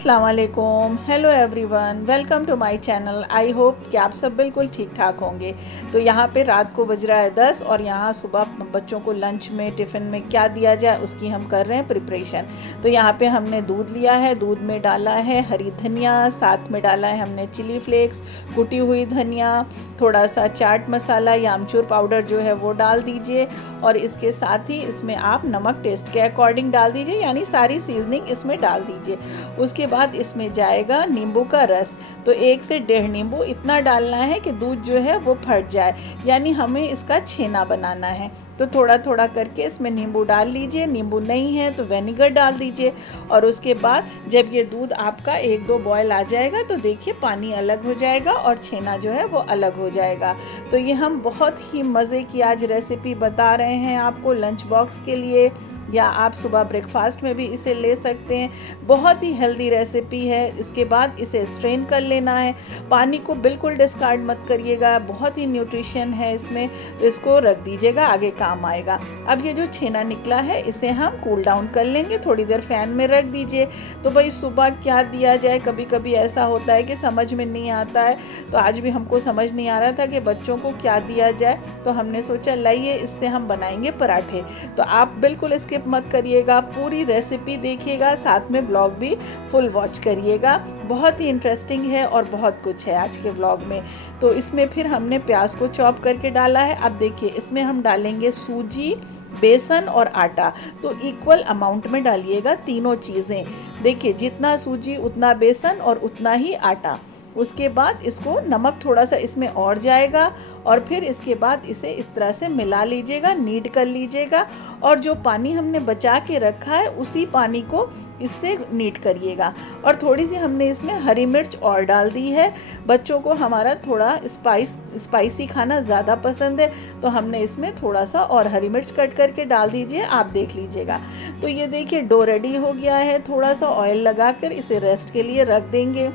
अस्सलाम वालेकुम, hello everyone, welcome to my channel. I hope कि आप सब बिल्कुल ठीक ठाक होंगे। तो यहाँ पे रात को बज रहा है 10 और यहाँ सुबह बच्चों को लंच में टिफ़िन में क्या दिया जाए उसकी हम कर रहे हैं प्रिपरेशन। तो यहाँ पे हमने दूध लिया है, दूध में डाला है हरी धनिया, साथ में डाला है हमने चिली फ्लेक्स, कुटी हुई धनिया, थोड़ा सा चाट मसाला या अमचूर पाउडर जो है वो डाल दीजिए और इसके साथ ही इसमें आप नमक टेस्ट के अकॉर्डिंग डाल दीजिए, यानी सारी सीजनिंग इसमें डाल दीजिए। उसके बाद इसमें जाएगा नींबू का रस, तो 1 से 1.5 नींबू इतना डालना है कि दूध जो है वो फट जाए, यानी हमें इसका छेना बनाना है। तो थोड़ा थोड़ा करके इसमें नींबू डाल लीजिए, नींबू नहीं है तो विनेगर डाल दीजिए। और उसके बाद जब ये दूध आपका 1-2 बॉयल आ जाएगा तो देखिए पानी अलग हो जाएगा और छेना जो है वो अलग हो जाएगा। तो ये हम बहुत ही मज़े की आज रेसिपी बता रहे हैं आपको लंच बॉक्स के लिए, या आप सुबह ब्रेकफास्ट में भी इसे ले सकते हैं। बहुत ही हेल्दी रेसिपी है। इसके बाद इसे स्ट्रेन कर लेना है, पानी को बिल्कुल डिस्कार्ड मत करिएगा, बहुत ही न्यूट्रिशन है इसमें, तो इसको रख दीजिएगा, आगे काम आएगा। अब ये जो छेना निकला है इसे हम कूल डाउन कर लेंगे, थोड़ी देर फैन में रख दीजिए। तो भाई सुबह क्या दिया जाए, कभी कभी ऐसा होता है कि समझ में नहीं आता है, तो आज भी हमको समझ नहीं आ रहा था कि बच्चों को क्या दिया जाए, तो हमने सोचा लाइए इससे हम बनाएंगे पराठे। तो आप बिल्कुल स्किप मत करिएगा, पूरी रेसिपी देखिएगा, साथ में ब्लॉग भी फुल वॉच करिएगा। बहुत ही इंटरेस्टिंग है और बहुत कुछ है आज के व्लॉग में। तो इसमें फिर हमने प्याज को चॉप करके डाला है। अब देखिए इसमें हम डालेंगे सूजी, बेसन और आटा, तो इक्वल अमाउंट में डालिएगा तीनों चीज़ें। देखिए जितना सूजी उतना बेसन और उतना ही आटा। उसके बाद इसको नमक थोड़ा सा इसमें और जाएगा और फिर इसके बाद इसे इस तरह से मिला लीजिएगा, नीड कर लीजिएगा और जो पानी हमने बचा के रखा है उसी पानी को इससे नीड करिएगा। और थोड़ी सी हमने इसमें हरी मिर्च और डाल दी है, बच्चों को हमारा थोड़ा स्पाइसी खाना ज़्यादा पसंद है, तो हमने इसमें थोड़ा सा और हरी मिर्च कट करके डाल दीजिए, आप देख लीजिएगा। तो ये देखिए डो रेडी हो गया है। थोड़ा सा ऑयल लगाकर इसे रेस्ट के लिए रख देंगे।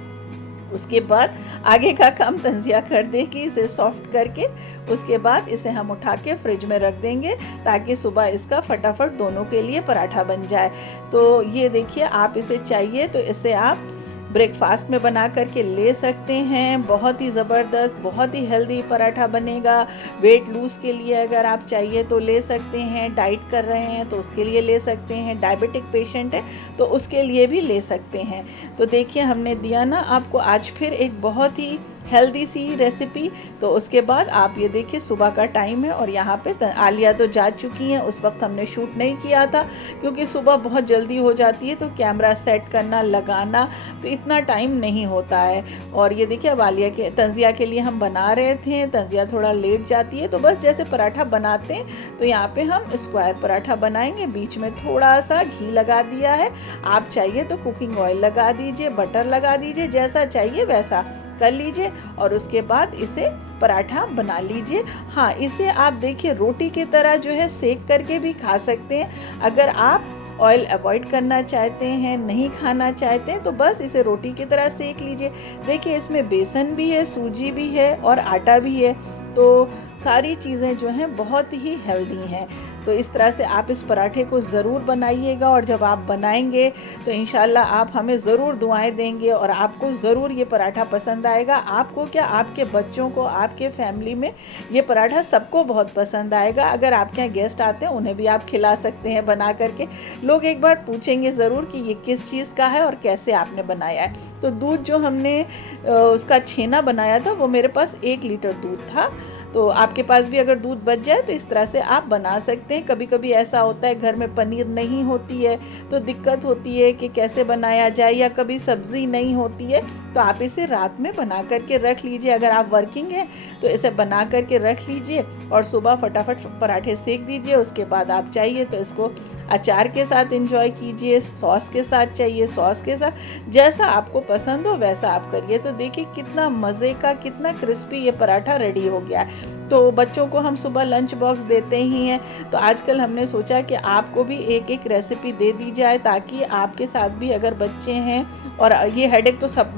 उसके बाद आगे का काम तंजिया कर देगी इसे सॉफ्ट करके। उसके बाद इसे हम उठा के फ्रिज में रख देंगे ताकि सुबह इसका फटाफट दोनों के लिए पराठा बन जाए। तो ये देखिए आप इसे चाहिए तो इसे आप ब्रेकफास्ट में बना करके ले सकते हैं। बहुत ही ज़बरदस्त, बहुत ही हेल्दी पराठा बनेगा। वेट लूज़ के लिए अगर आप चाहिए तो ले सकते हैं, डाइट कर रहे हैं तो उसके लिए ले सकते हैं, डायबिटिक पेशेंट है तो उसके लिए भी ले सकते हैं। तो देखिए हमने दिया ना आपको आज फिर एक बहुत ही हेल्दी सी रेसिपी। तो उसके बाद आप ये देखिए सुबह का टाइम है और यहाँ पे आलिया तो जा चुकी हैं, उस वक्त हमने शूट नहीं किया था क्योंकि सुबह बहुत जल्दी हो जाती है, तो कैमरा सेट करना लगाना तो इतना टाइम नहीं होता है। और ये देखिए अब आलिया के तंजिया के लिए हम बना रहे थे, तंजिया थोड़ा लेट जाती है, तो बस जैसे पराठा बनाते हैं तो यहाँ पे हम स्क्वायर पराठा बनाएंगे। बीच में थोड़ा सा घी लगा दिया है, आप चाहिए तो कुकिंग ऑयल लगा दीजिए, बटर लगा दीजिए, जैसा चाहिए वैसा कर लीजिए और उसके बाद इसे पराठा बना लीजिए। हाँ, इसे आप देखिए रोटी की तरह जो है सेक करके भी खा सकते हैं। अगर आप ऑयल अवॉइड करना चाहते हैं, नहीं खाना चाहते हैं, तो बस इसे रोटी की तरह सेक लीजिए। देखिए इसमें बेसन भी है, सूजी भी है और आटा भी है, तो सारी चीज़ें जो हैं बहुत ही हेल्दी हैं। तो इस तरह से आप इस पराठे को ज़रूर बनाइएगा और जब आप बनाएंगे तो इंशाल्लाह आप हमें ज़रूर दुआएं देंगे और आपको ज़रूर ये पराठा पसंद आएगा। आपको क्या, आपके बच्चों को, आपके फैमिली में ये पराठा सबको बहुत पसंद आएगा। अगर आपके यहाँ गेस्ट आते हैं उन्हें भी आप खिला सकते हैं बना करके। लोग एक बार पूछेंगे ज़रूर कि ये किस चीज़ का है और कैसे आपने बनाया है। तो दूध जो हमने उसका छेना बनाया था वो मेरे पास 1 लीटर दूध था, तो आपके पास भी अगर दूध बच जाए तो इस तरह से आप बना सकते हैं। कभी कभी ऐसा होता है घर में पनीर नहीं होती है तो दिक्कत होती है कि कैसे बनाया जाए, या कभी सब्ज़ी नहीं होती है, तो आप इसे रात में बना करके रख लीजिए। अगर आप वर्किंग हैं तो इसे बना करके रख लीजिए और सुबह फटाफट पराठे सेक दीजिए। उसके बाद आप चाहिए तो इसको अचार के साथ एंजॉय कीजिए, सॉस के साथ चाहिए सॉस के साथ, जैसा आपको पसंद हो वैसा आप करिए। तो देखिए कितना मज़े का, कितना क्रिस्पी ये पराठा रेडी हो गया है। तो बच्चों को हम सुबह लंच बॉक्स देते ही हैं, तो आजकल हमने सोचा कि आपको भी एक एक रेसिपी दे दी जाए ताकि आपके साथ भी अगर बच्चे हैं, और ये हेडेक तो सब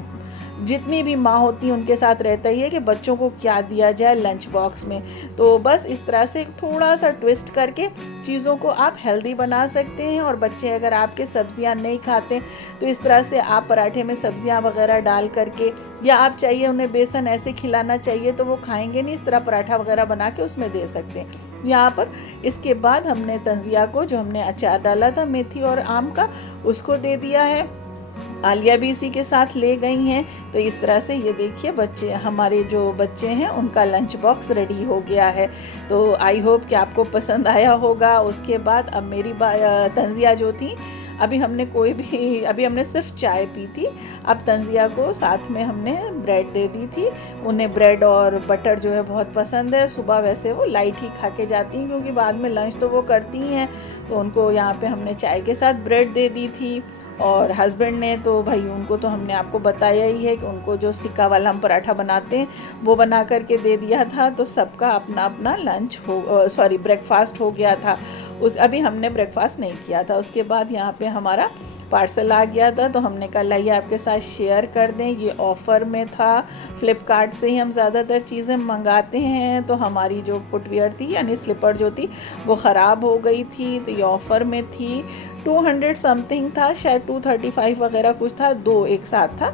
जितनी भी माँ होती हैं उनके साथ रहता ही है कि बच्चों को क्या दिया जाए लंच बॉक्स में। तो बस इस तरह से थोड़ा सा ट्विस्ट करके चीज़ों को आप हेल्दी बना सकते हैं। और बच्चे अगर आपके सब्जियां नहीं खाते तो इस तरह से आप पराठे में सब्जियां वगैरह डाल करके, या आप चाहिए उन्हें बेसन ऐसे खिलाना चाहिए तो वो खाएंगे नहीं, इस तरह पराठा वगैरह बना के उसमें दे सकते हैं। यहाँ पर इसके बाद हमने तंजिया को, जो हमने अचार डाला था मेथी और आम का, उसको दे दिया है। आलिया भी इसी के साथ ले गई हैं। तो इस तरह से ये देखिए बच्चे, हमारे जो बच्चे हैं उनका लंच बॉक्स रेडी हो गया है। तो आई होप कि आपको पसंद आया होगा। उसके बाद अब मेरी तंजिया जो थी, अभी हमने सिर्फ चाय पी थी। अब तंजिया को साथ में हमने ब्रेड दे दी थी। उन्हें ब्रेड और बटर जो है बहुत पसंद है। सुबह वैसे वो लाइट ही खा के जाती हैं क्योंकि बाद में लंच तो वो करती हैं। तो उनको यहाँ पे हमने चाय के साथ ब्रेड दे दी थी। और हस्बैंड ने तो भाई, उनको तो हमने आपको बताया ही है कि उनको जो सिक्का वाला हम पराठा बनाते हैं वो बना करके दे दिया था। तो सबका अपना अपना ब्रेकफास्ट हो गया था। अभी हमने ब्रेकफास्ट नहीं किया था। उसके बाद यहाँ पे हमारा पार्सल आ गया था, तो हमने कहा लाइए आपके साथ शेयर कर दें। ये ऑफ़र में था, फ्लिपकार्ट से ही हम ज़्यादातर चीज़ें मंगाते हैं। तो हमारी जो फुटवियर थी यानी स्लीपर जो थी वो ख़राब हो गई थी, तो ये ऑफ़र में थी। 200 समथिंग था, शायद 235 वगैरह कुछ था, 2 एक साथ था।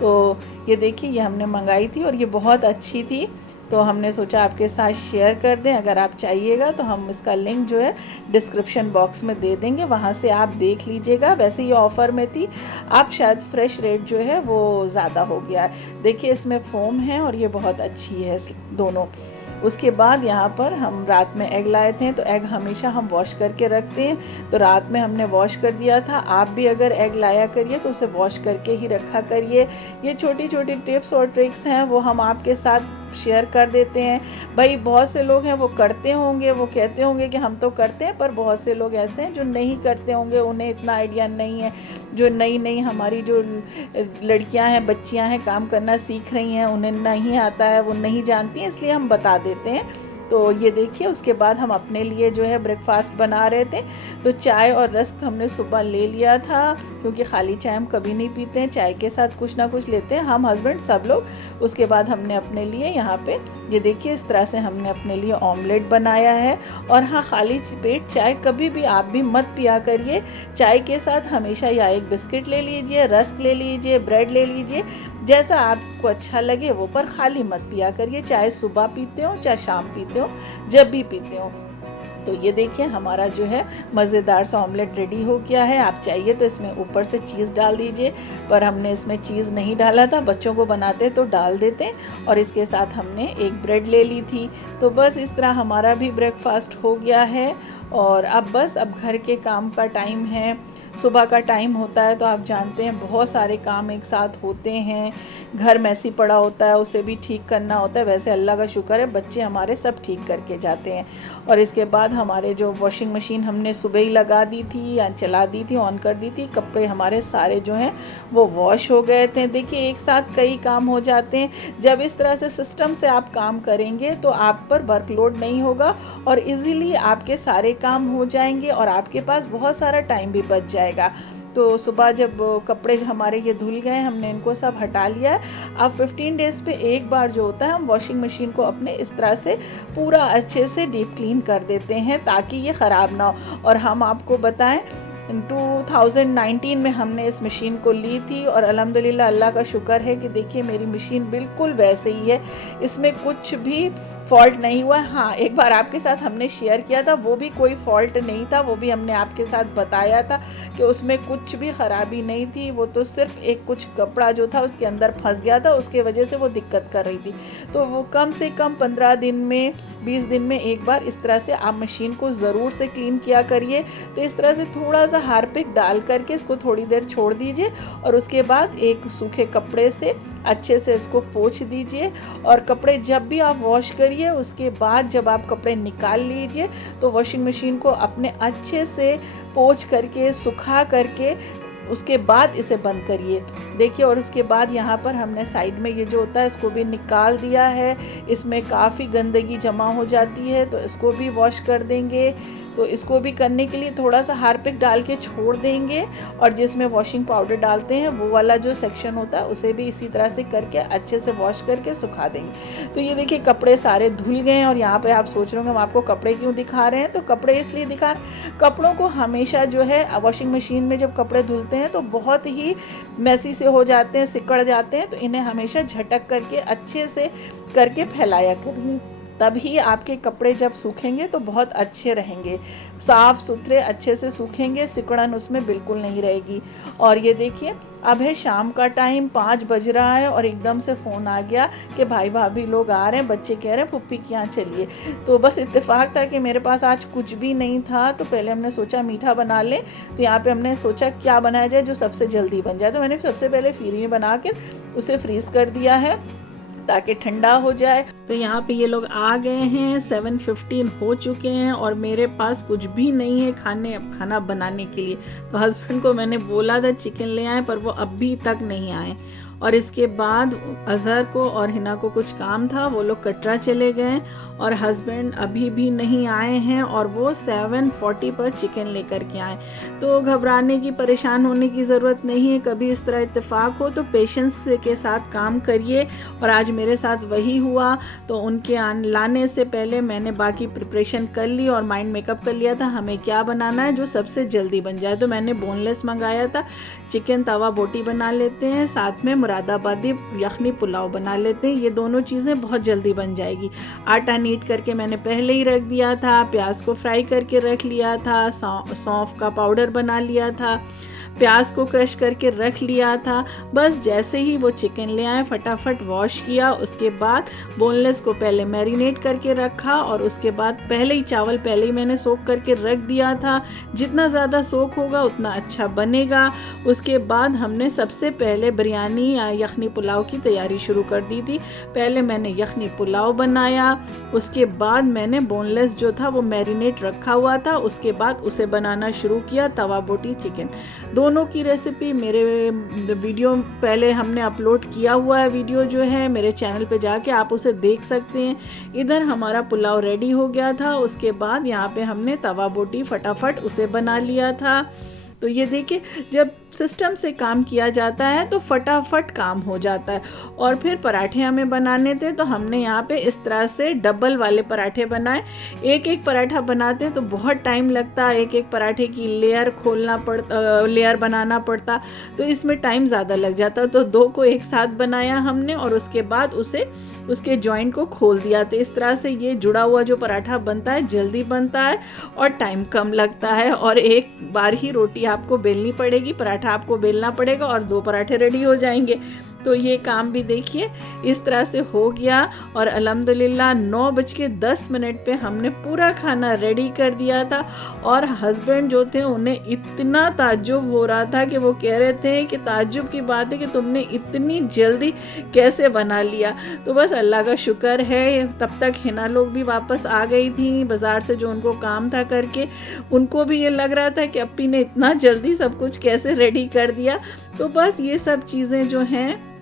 तो ये देखिए, ये हमने मंगाई थी और ये बहुत अच्छी थी। तो हमने सोचा आपके साथ शेयर कर दें। अगर आप चाहिएगा तो हम इसका लिंक जो है डिस्क्रिप्शन बॉक्स में दे देंगे, वहाँ से आप देख लीजिएगा। वैसे ये ऑफ़र में थी, आप शायद फ्रेश रेट जो है वो ज़्यादा हो गया है। देखिए इसमें फ़ोम है और ये बहुत अच्छी है दोनों। उसके बाद यहाँ पर हम रात में एग लाए थे, तो एग हमेशा हम वॉश करके रखते हैं। तो रात में हमने वॉश कर दिया था। आप भी अगर एग लाया करिए तो उसे वॉश करके ही रखा करिए। ये छोटी छोटी टिप्स और ट्रिक्स हैं, वो हम आपके साथ शेयर कर देते हैं। भाई बहुत से लोग हैं वो करते होंगे, वो कहते होंगे कि हम तो करते हैं, पर बहुत से लोग ऐसे हैं जो नहीं करते होंगे, उन्हें इतना आइडिया नहीं है। जो नई नई हमारी जो लड़कियां हैं, बच्चियां हैं, काम करना सीख रही हैं, उन्हें नहीं आता है, वो नहीं जानती हैं, इसलिए हम बता देते हैं। तो ये देखिए, उसके बाद हम अपने लिए जो है ब्रेकफास्ट बना रहे थे। तो चाय और रस्क हमने सुबह ले लिया था, क्योंकि खाली चाय हम कभी नहीं पीते हैं, चाय के साथ कुछ ना कुछ लेते हैं हम हस्बैंड सब लोग। उसके बाद हमने अपने लिए यहाँ पे ये देखिए इस तरह से हमने अपने लिए ऑमलेट बनाया है। और हाँ, खाली पेट चाय कभी भी आप भी मत पिया करिए। चाय के साथ हमेशा या एक बिस्किट ले लीजिए, रस्क ले लीजिए, ब्रेड ले लीजिए, जैसा आपको अच्छा लगे वो, पर खाली मत पिया करिए। चाहे सुबह पीते हो चाहे शाम पीते हो, जब भी पीते हो। तो ये देखिए हमारा जो है मज़ेदार सा ऑमलेट रेडी हो गया है। आप चाहिए तो इसमें ऊपर से चीज़ डाल दीजिए, पर हमने इसमें चीज़ नहीं डाला था, बच्चों को बनाते तो डाल देते। और इसके साथ हमने एक ब्रेड ले ली थी। तो बस इस तरह हमारा भी ब्रेकफास्ट हो गया है। और अब घर के काम का टाइम है, सुबह का टाइम होता है, तो आप जानते हैं बहुत सारे काम एक साथ होते हैं। घर मैसी पड़ा होता है, उसे भी ठीक करना होता है। वैसे अल्लाह का शुक्र है बच्चे हमारे सब ठीक करके जाते हैं। और इसके बाद हमारे जो वॉशिंग मशीन हमने सुबह ही लगा दी थी या चला दी थी, ऑन कर दी थी, कपड़े हमारे सारे जो हैं वो वॉश हो गए थे। देखिए एक साथ कई काम हो जाते हैं। जब इस तरह से सिस्टम से आप काम करेंगे तो आप पर वर्कलोड नहीं होगा और इजीली आपके सारे काम हो जाएंगे और आपके पास बहुत सारा टाइम भी बच जाएगा। तो सुबह जब कपड़े हमारे ये धुल गए, हमने इनको सब हटा लिया। अब 15 डेज़ पे एक बार जो होता है, हम वॉशिंग मशीन को अपने इस तरह से पूरा अच्छे से डीप क्लीन कर देते हैं ताकि ये ख़राब ना हो। और हम आपको बताएं, 2019 में हमने इस मशीन को ली थी और अल्हम्दुलिल्लाह अल्लाह का शुक्र है कि देखिए मेरी मशीन बिल्कुल वैसे ही है, इसमें कुछ भी फॉल्ट नहीं हुआ। हाँ, एक बार आपके साथ हमने शेयर किया था, वो भी कोई फॉल्ट नहीं था, वो भी हमने आपके साथ बताया था कि उसमें कुछ भी ख़राबी नहीं थी। वो तो सिर्फ एक कुछ कपड़ा जो था उसके अंदर फंस गया था, उसके वजह से वो दिक्कत कर रही थी। तो वो कम से कम 15 दिन में 20 दिन में एक बार इस तरह से आप मशीन को ज़रूर से क्लीन किया करिए। तो इस तरह से थोड़ा सा हार्पिक डाल करके इसको थोड़ी देर छोड़ दीजिए और उसके बाद एक सूखे कपड़े से अच्छे से इसको पोंछ दीजिए। और कपड़े जब भी आप वॉश करिए, उसके बाद जब आप कपड़े निकाल लीजिए तो वॉशिंग मशीन को अपने अच्छे से पोंछ करके सुखा करके उसके बाद इसे बंद करिए। देखिए, और उसके बाद यहाँ पर हमने साइड में ये जो होता है इसको भी निकाल दिया है। इसमें काफ़ी गंदगी जमा हो जाती है, तो इसको भी वॉश कर देंगे। तो इसको भी करने के लिए थोड़ा सा हार्पिक डाल के छोड़ देंगे, और जिसमें वॉशिंग पाउडर डालते हैं वो वाला जो सेक्शन होता है उसे भी इसी तरह से करके अच्छे से वॉश करके सुखा देंगे। तो ये देखिए कपड़े सारे धुल गए हैं, और यहाँ पे आप सोच रहे होंगे हम आपको कपड़े क्यों दिखा रहे हैं, तो कपड़े इसलिए दिखा रहे हैं, कपड़ों को हमेशा जो है वॉशिंग मशीन में जब कपड़े धुलते हैं तो बहुत ही मैसी से हो जाते हैं, सिकड़ जाते हैं, तो इन्हें हमेशा झटक करके अच्छे से करके फैलाया करिए, तभी आपके कपड़े जब सूखेंगे तो बहुत अच्छे रहेंगे, साफ़ सुथरे अच्छे से सूखेंगे, सिकुड़न उसमें बिल्कुल नहीं रहेगी। और ये देखिए अब है शाम का टाइम, 5 बज रहा है, और एकदम से फ़ोन आ गया कि भाई भाभी लोग आ रहे हैं, बच्चे कह रहे हैं पुप्पी के यहाँ चलिए। तो बस इत्तेफाक था कि मेरे पास आज कुछ भी नहीं था, तो पहले हमने सोचा मीठा बना लें, तो यहाँ पे हमने सोचा क्या बनाया जाए जो सबसे जल्दी बन जाए, तो मैंने सबसे पहले फिरनी बना कर उसे फ्रीज़ कर दिया है ताकि ठंडा हो जाए। तो यहाँ पे ये लोग आ गए हैं, 7:15 हो चुके हैं, और मेरे पास कुछ भी नहीं है खाना बनाने के लिए। तो हस्बैंड को मैंने बोला था चिकन ले आए, पर वो अभी तक नहीं आए। और इसके बाद अज़हर को और हिना को कुछ काम था, वो लोग कटरा चले गए, और हस्बैंड अभी भी नहीं आए हैं, और वो 7:40 पर चिकन लेकर के आए। तो घबराने की, परेशान होने की ज़रूरत नहीं है, कभी इस तरह इत्तेफाक हो तो पेशेंस के साथ काम करिए, और आज मेरे साथ वही हुआ। तो उनके लाने से पहले मैंने बाकी प्रिपरेशन कर ली और माइंड मेकअप कर लिया था हमें क्या बनाना है जो सबसे जल्दी बन जाए। तो मैंने बोनलेस मंगाया था, चिकन तवा बोटी बना लेते हैं, साथ में मुरादाबादी यखनी पुलाव बना लेते हैं, ये दोनों चीज़ें बहुत जल्दी बन जाएगी। आटा नीट करके मैंने पहले ही रख दिया था, प्याज को फ्राई करके रख लिया था, सौंफ का पाउडर बना लिया था, प्याज को क्रश करके रख लिया था। बस जैसे ही वो चिकन ले आए फटाफट वॉश किया, उसके बाद बोनलेस को पहले मैरिनेट करके रखा, और उसके बाद पहले ही चावल पहले ही मैंने सोख करके रख दिया था, जितना ज़्यादा सोख होगा उतना अच्छा बनेगा। उसके बाद हमने सबसे पहले बिरयानी या यखनी पुलाव की तैयारी शुरू कर दी थी। पहले मैंने यखनी पुलाव बनाया, उसके बाद मैंने बोनलेस जो था वो मैरिनेट रखा हुआ था, उसके बाद उसे बनाना शुरू किया, तवा बोटी चिकन। दोनों की रेसिपी मेरे वीडियो पहले हमने अपलोड किया हुआ है, वीडियो जो है मेरे चैनल पे जाके आप उसे देख सकते हैं। इधर हमारा पुलाव रेडी हो गया था, उसके बाद यहाँ पे हमने तवा बोटी फटाफट उसे बना लिया था। तो ये देखिए जब सिस्टम से काम किया जाता है तो फटाफट काम हो जाता है। और फिर पराठे हमें बनाने थे, तो हमने यहाँ पे इस तरह से डबल वाले पराठे बनाए। एक एक पराठा बनाते तो बहुत टाइम लगता, एक एक पराठे की लेयर खोलना पड़ता, लेयर बनाना पड़ता, तो इसमें टाइम ज़्यादा लग जाता। तो 2 को एक साथ बनाया हमने, और उसके बाद उसे उसके जॉइंट को खोल दिया। तो इस तरह से ये जुड़ा हुआ जो पराठा बनता है जल्दी बनता है और टाइम कम लगता है, और एक बार ही रोटी आपको बेलनी पड़ेगी, पराठा आपको बेलना पड़ेगा, और 2 पराठे रेडी हो जाएंगे। तो ये काम भी देखिए इस तरह से हो गया, और अल्हम्दुलिल्लाह 9:10 पे हमने पूरा खाना रेडी कर दिया था। और हस्बैंड जो थे उन्हें इतना ताज्जुब हो रहा था कि वो कह रहे थे कि ताज्जुब की बात है कि तुमने इतनी जल्दी कैसे बना लिया। तो बस अल्लाह का शुक्र है, तब तक हिना लोग भी वापस आ गई थी बाज़ार से, जो उनको काम था करके। उनको भी ये लग रहा था कि अप्पी ने इतना जल्दी सब कुछ कैसे रेडी कर दिया। तो बस ये सब चीज़ें जो हैं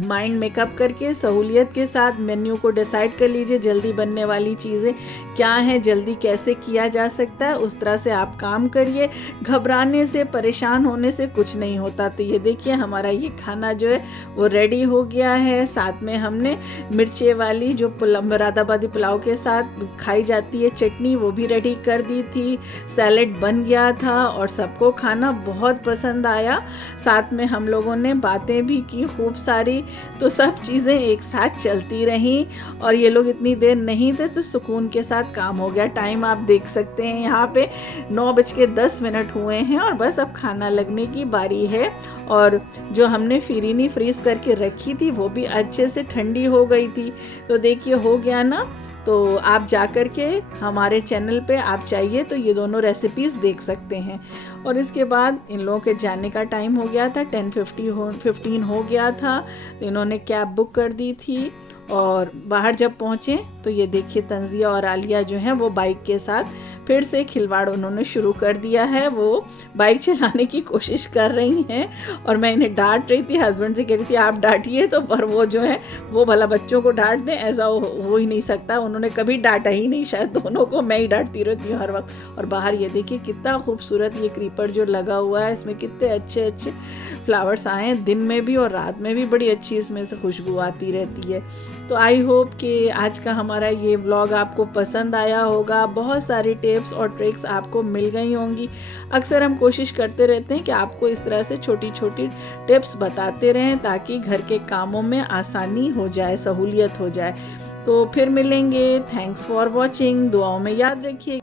माइंड मेकअप करके सहूलियत के साथ मेन्यू को डिसाइड कर लीजिए, जल्दी बनने वाली चीज़ें क्या हैं, जल्दी कैसे किया जा सकता है, उस तरह से आप काम करिए। घबराने से, परेशान होने से कुछ नहीं होता। तो ये देखिए हमारा ये खाना जो है वो रेडी हो गया है। साथ में हमने मिर्चे वाली जो मुरादाबादी पुलाव के साथ खाई जाती है चटनी, वो भी रेडी कर दी थी। सैलेड बन गया था और सबको खाना बहुत पसंद आया। साथ में हम लोगों ने बातें भी की खूब सारी, तो सब चीज़ें एक साथ चलती रहीं। और ये लोग इतनी देर नहीं थे तो सुकून के साथ काम हो गया। टाइम आप देख सकते हैं यहाँ पे 9:10 हुए हैं, और बस अब खाना लगने की बारी है। और जो हमने फिरीनी फ्रीज़ करके रखी थी वो भी अच्छे से ठंडी हो गई थी। तो देखिए हो गया ना। तो आप जा कर के हमारे चैनल पे आप चाहिए तो ये दोनों रेसिपीज़ देख सकते हैं। और इसके बाद इन लोगों के जाने का टाइम हो गया था, 10:15 हो गया था। तो इन्होंने कैब बुक कर दी थी, और बाहर जब पहुँचे तो ये देखिए तंजिया और आलिया जो हैं वो बाइक के साथ फिर से खिलवाड़ उन्होंने शुरू कर दिया है। वो बाइक चलाने की कोशिश कर रही हैं और मैं इन्हें डांट रही थी, हस्बैंड से कह रही थी आप डांटिए तो, पर वो जो है वो भला बच्चों को डांट दें, ऐसा हो ही नहीं सकता। उन्होंने कभी डांटा ही नहीं, शायद दोनों को मैं ही डांटती रहती हूँ हर वक्त। और बाहर ये देखिए कितना खूबसूरत ये क्रीपर जो लगा हुआ है, इसमें कितने अच्छे अच्छे फ्लावर्स आए हैं, दिन में भी और रात में भी बड़ी अच्छी इसमें से खुशबू आती रहती है। तो आई होप कि आज का हमारा ये व्लॉग आपको पसंद आया होगा। बहुत सारी टिप्स और ट्रिक्स आपको मिल गई होंगी। अक्सर हम कोशिश करते रहते हैं कि आपको इस तरह से छोटी छोटी टिप्स बताते रहें ताकि घर के कामों में आसानी हो जाए, सहूलियत हो जाए। तो फिर मिलेंगे। Thanks for watching. दुआओं में याद रखिए।